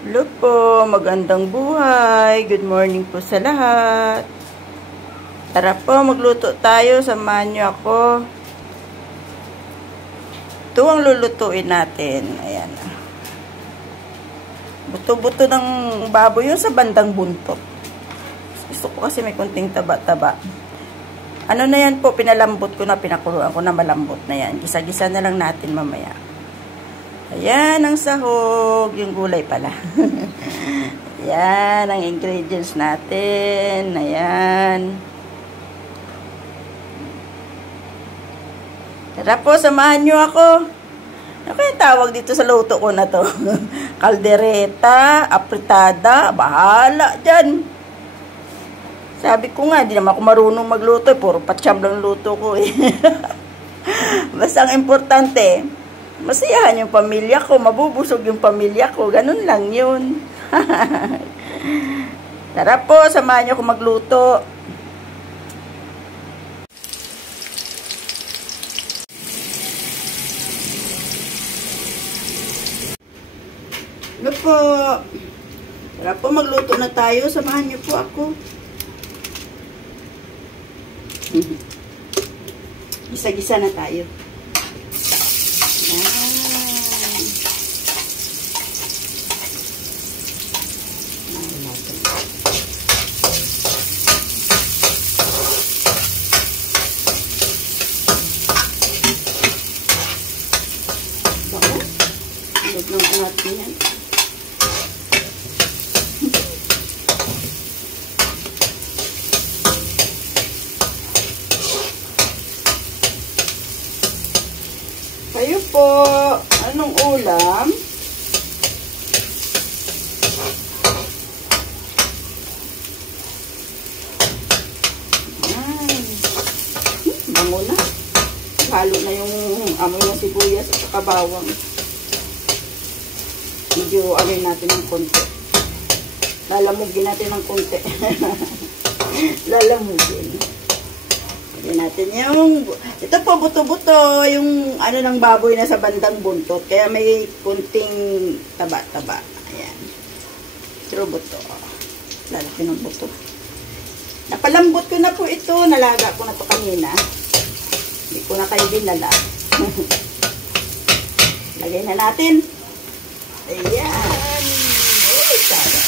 Hello po, magandang buhay. Good morning po sa lahat. Tara po, magluto tayo. Samahan niyo ako. Ito ang lulutuin natin. Ayan. Buto-buto ng baboy yun sa bandang buntot. Gusto ko kasi may kunting taba-taba. Ano na yan po, pinalambot ko na, pinakuluan ko na malambot na yan. Gisa-gisa na lang natin mamaya. Ayan ang sahog, yung gulay pala. Ayan ang ingredients natin. Ayan. Tara po, samahan nyo ako. Ano kaya tawag dito sa luto ko na to? Kaldereta, apritada, bahala dyan. Sabi ko nga, di naman ako marunong magluto. Puro patsyam lang luto ko eh. Basta ang importante, masiyahan yung pamilya ko, mabubusog yung pamilya ko, ganun lang yun. Tara po, samahan niyo ako magluto. Ano po? Tara po, magluto na tayo, samahan niyo po ako. Gisa-gisa na tayo. Natin yan. Kayo po, anong ulam? Bango na. Halo na yung amoy ng sibuyas at saka bawang. Medyo alin natin ng konti. Lalamugin natin ng konti. Lalamugin. Alin natin yung... Ito po, buto-buto. Yung ano ng baboy na sa bandang buntot. Kaya may kunting taba-taba. Ayan. Pero buto. Lalaki ng buto. Napalambot ko na po ito. Nalaga ko na to kanina. Hindi ko na kayo dinala. Lagay na natin. Ayan. Uy, sarap.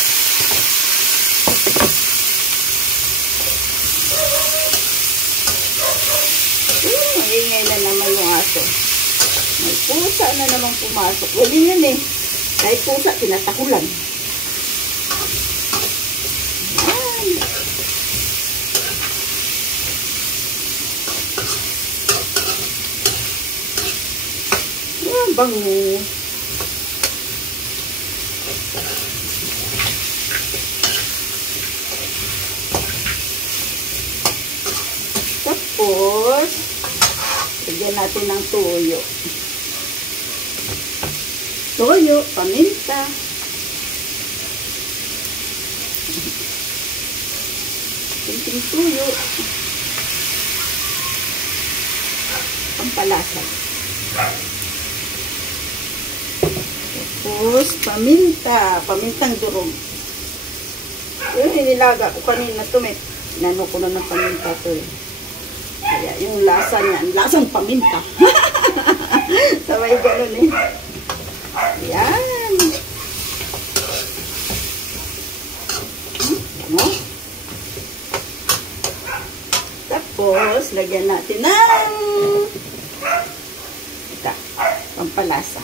Maingay na naman yung aso. May pusa na naman pumasok. Wali yan eh. Kahit pusa, tinatakulan. Ayan. Ayan, bango. Tapos, lagyan natin ng toyo. Toyo, paminta. Kunting toyo. Pampalasa. Tapos, paminta. Pamintang durog. Yun, inilaga ko kanina ito. Inano ko na ng paminta ito eh. Kaya yung lasa niya, lasang paminta. Sabay gano'n eh. Ayan. Ano? Tapos, lagyan natin ng ito, pampalasa.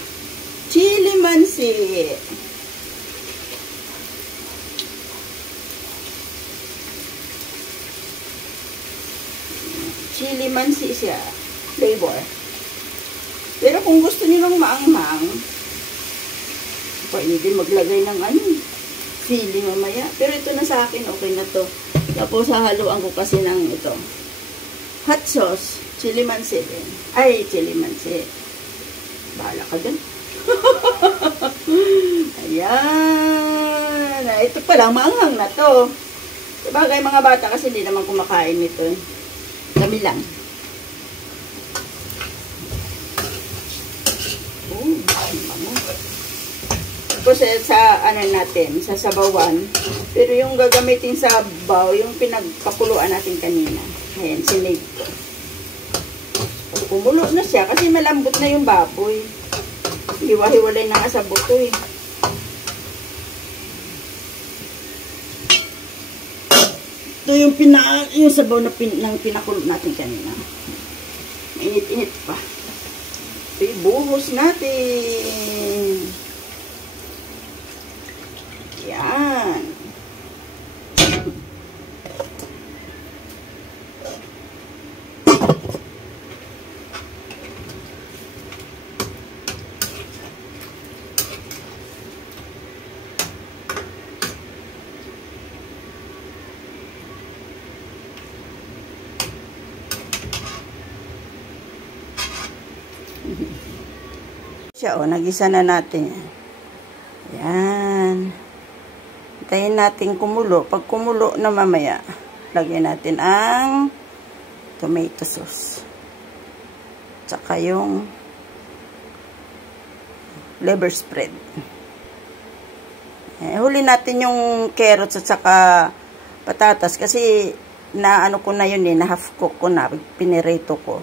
Chili mansi. Chili mansi siya, flavor. Pero kung gusto niyo ng maanghang, pwede maglagay ng sili mamaya. Pero ito na sa akin, okay na to. Tapos hahaluan ko kasi ng ito. Hot sauce, chili mansi din. Ay, chili mansi. Bahala ka dyan. Ayan. Ito palang maanghang na to. Sabagay mga bata kasi hindi naman kumakain nito. Kami lang. Tapos sa ano natin, sa sabawan. Pero yung gagamitin sa sabaw, yung pinagpakuluan natin kanina. Ayan, sinave ko. Kumulo na siya kasi malambot na yung baboy. Hiwa-hiwalay na nga sa buto eh. Ito yung sabaw na pinakulo natin kanina. Init-init pa. Ito ibuhos natin. Yan. Siya, nagisa na natin. Yan. Hintayin natin kumulo. Pag kumulo na mamaya, lagyan natin ang tomato sauce. Tsaka yung liver spread. Huli natin yung carrots at saka patatas kasi na ko na yun na half cook ko na, pinirito ko.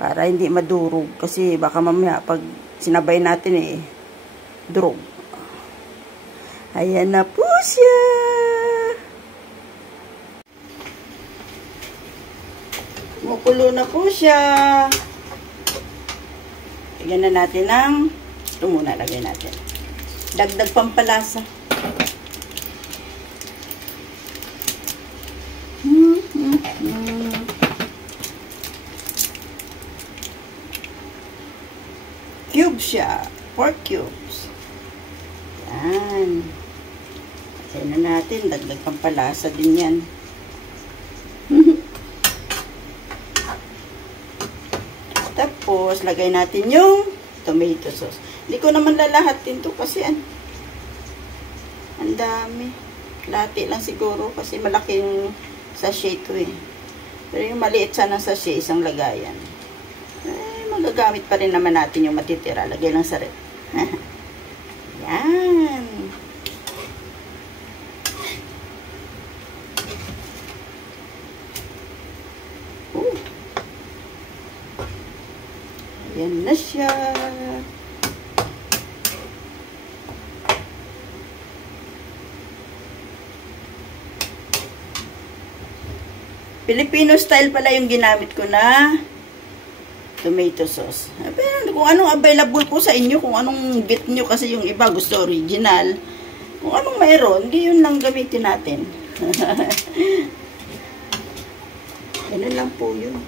Para hindi madurog kasi baka mamaya pag sinabay natin durog. Ayan na po siya. Kumukulo na po siya. Lagyan na natin ng, ito muna lagyan natin. Dagdag pampalasa. Cubes siya. 4 cubes. Yan. Ayan na natin. Dagdag pampalasa din yan. Tapos, lagay natin yung tomato sauce. Hindi ko naman lalahatin to kasi ang dami. Lati lang siguro kasi malaking sachet to eh. Pero yung maliit sana sachet, isang lagayan. Magagamit pa rin naman natin yung matitira. Lagay lang sa rep. Yan. Yan na siya. Filipino style pala yung ginamit ko na tomato sauce. Pero kung anong available po sa inyo, kung anong bit nyo kasi yung iba gusto original. Kung anong mayroon, hindi yun lang gamitin natin. Ganun lang po yun.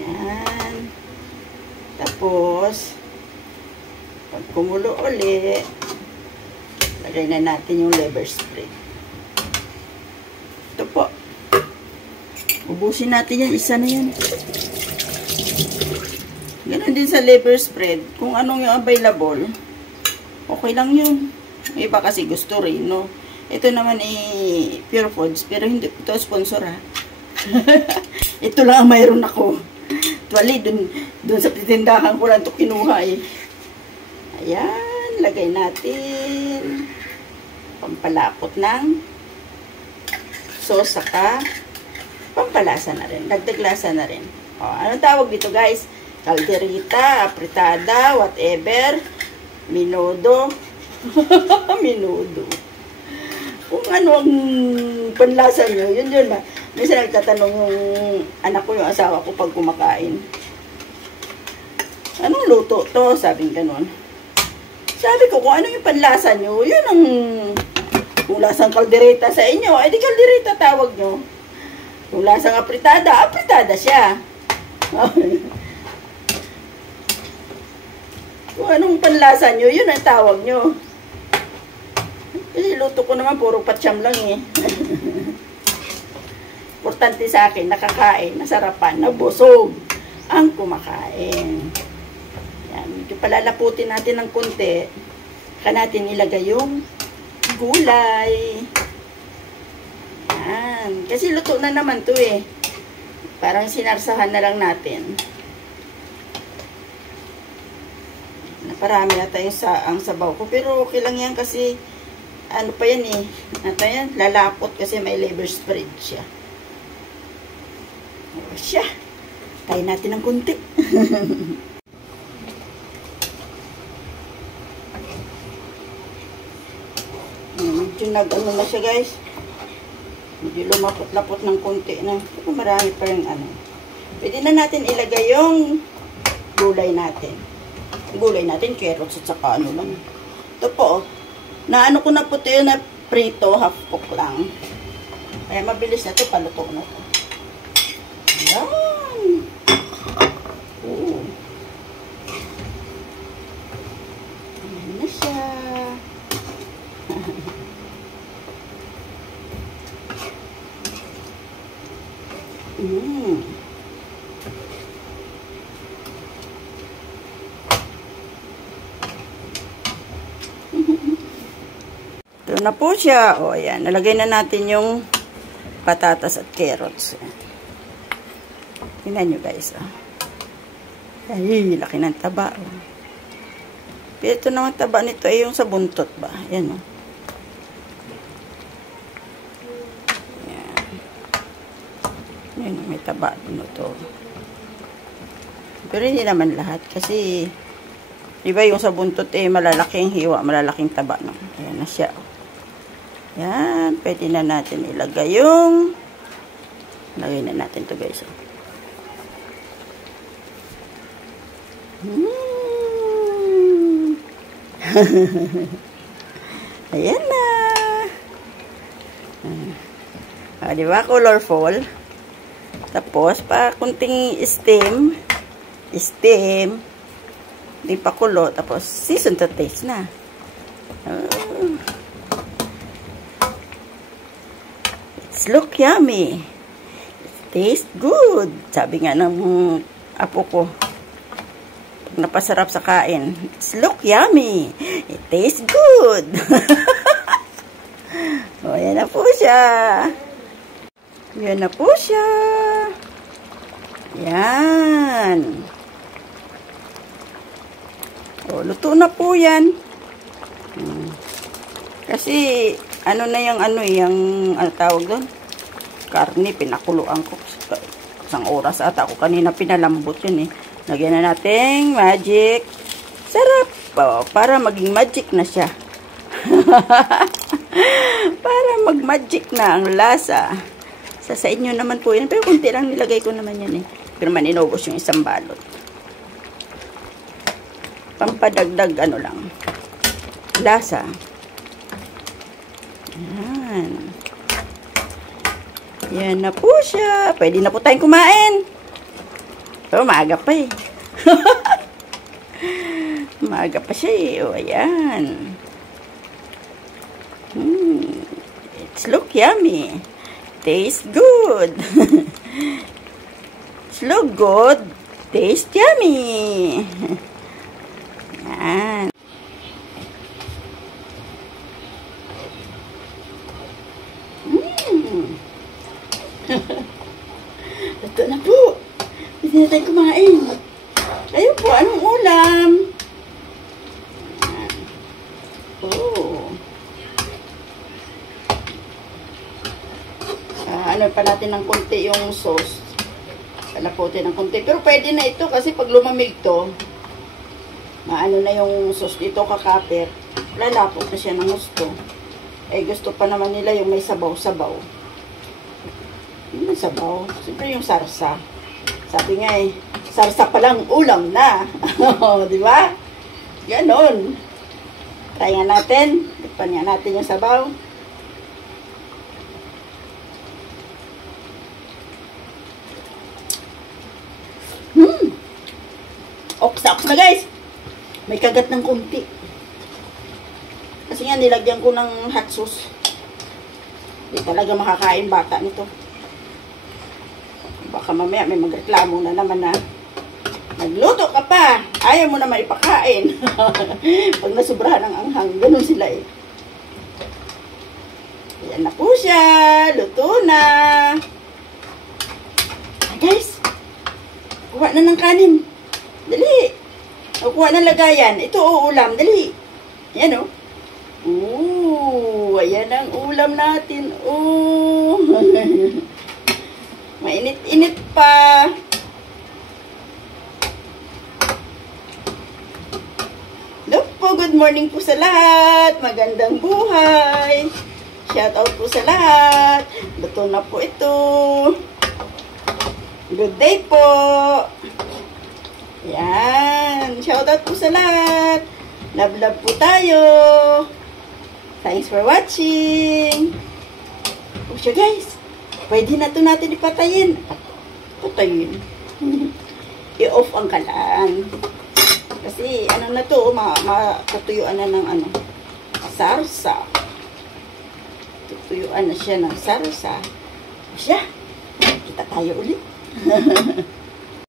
Yan. Tapos, pag kumulo uli, lagay na natin yung liver spread. Ito po. Ubusin natin yan. Isa na yan. Ganon din sa liver spread. Kung anong yung available, okay lang yun. May iba kasi gusto rin, no? Ito naman Pure Foods, pero hindi ito sponsor, ha? Ito lang ang mayroon ako. Tuwali, dun sa titindahan ko lang ito kinuha, eh. Ayan, lagay natin. Pampalapot ng sauce, saka pampalasa na rin. Dagdag lasa na rin. O, anong tawag dito, guys? Calderita, apritada, whatever. Minudo. Minudo. Kung ano ang panlasa nyo, yun na. Minsan nagtatanong yung anak ko, yung asawa ko pag kumakain. Anong luto to? Sabing ganon. Sabi ko, kung ano yung panlasa nyo, yun ang kung lasang calderita sa inyo, ay di calderita tawag nyo. Kung lasang apritada, apritada siya. Kung anong panlasa nyo, yun ang tawag nyo. Kasi luto ko naman, puro patsyam lang eh. Importante sa akin, nakakain, nasarapan, nabusog ang kumakain. Yan, medyo palalaputin natin ng konti. Saka natin ilagay yung gulay. Yan. Kasi luto na naman to eh. Parang sinarsahan na lang natin. Parami na tayong ang sabaw ko. Pero okay lang yan kasi, ano pa yan eh. Ano yan? Lalapot kasi may liver spread siya. O siya. Tayo natin ng kunti. Medyo nag-ano na siya guys. Medyo lumapot-lapot ng kunti na. Pero marami pa yung ano. Pwede na natin ilagay yung gulay natin. Gulay natin, carrots at saka ano lang. Ito po, naano ko na po ito yun na prito, half cook lang. Kaya mabilis na ito, paluto na ito. Ayan. Ayan na siya. Ito na po siya. O, ayan. Nalagay na natin yung patatas at carrots. Tingnan nyo guys. Oh. Ay, laki ng taba. Oh. Pero ito naman taba nito ay yung sa buntot ba. Ayan o. Oh. Ayan, may taba dun ito. Pero hindi naman lahat kasi iba yung sa buntot eh malalaking hiwa, malalaking taba no. Ayan na siya. Ayan, pwede na natin ilagay yung lagay na natin to guys. Ayan na. Di ba colorful? Tapos, pa kunting steam. Di pa kulo. Tapos, season to taste na. It's look yummy. It tastes good. Sabi nga ng apo ko. Pag napasarap sa kain. It's look yummy. It tastes good. O, yan na po siya. Yan na po siya. Yan. O, luto na po yan. Kasi, ano na yung ano tawag doon? Karne, pinakuluan ko. Isang oras ata ako kanina pinalambot yun eh. Lagyan na natin magic. Sarap. O, para maging magic na siya. Para mag-magic na ang lasa. Sa inyo naman po yan. Pero kunti lang nilagay ko naman yan eh. Pero man inubos yung isang balot. Pampadagdag ano lang. Lasa. Yan. Yan na po siya. Pwede na po tayong kumain. Pero maaga pa eh. Maaga pa siya eh. O, ayan. It's look yummy. Tastes good. It's look good. Tastes yummy. Yan. Ito na po. Hindi na tayo kumain. Ayun po, anong ulam? Oh. Ano pa natin ng konti yung sauce. Palaputin ng konti. Pero pwede na ito kasi pag lumamig to, maano na yung sauce dito kakaper. Lalapot na siya ng gusto. Eh gusto pa naman nila yung may sabaw-sabaw. Yung sabaw. Siyempre yung sarsa. Sabi nga eh, sarsa pa lang ulam na. Di ba? Ganon. Try nga natin. Tikpan nga natin yung sabaw. Oks na guys. May kagat ng kunti. Kasi nga nilagyan ko ng hot sauce. Hindi talaga makakain bata nito. Baka mamaya may magreklamo na naman na nagluto ka pa. Ayaw mo naman ipakain. Pag nasubrahan ng anghang, ganun sila eh. Ayan na po siya. Luto na. Guys, kuha na ng kanin. Dali. O, kuha ng lagayan. Ito, ulam. Dali. Yan, o. Ayan ang ulam natin. Mainit-init pa. Hello po, good morning po sa lahat. Magandang buhay. Shout out po sa lahat. Luto na po ito. Good day po. Yan. Shout out po sa lahat. Love, love po tayo. Thanks for watching. O siya guys, pwede na ito natin ipatayin. Patayin. I-off ang kalan. Kasi ano na to, matutuyuan na ng sarsa. Tutuyuan na siya ng sarsa. O siya, kita tayo ulit.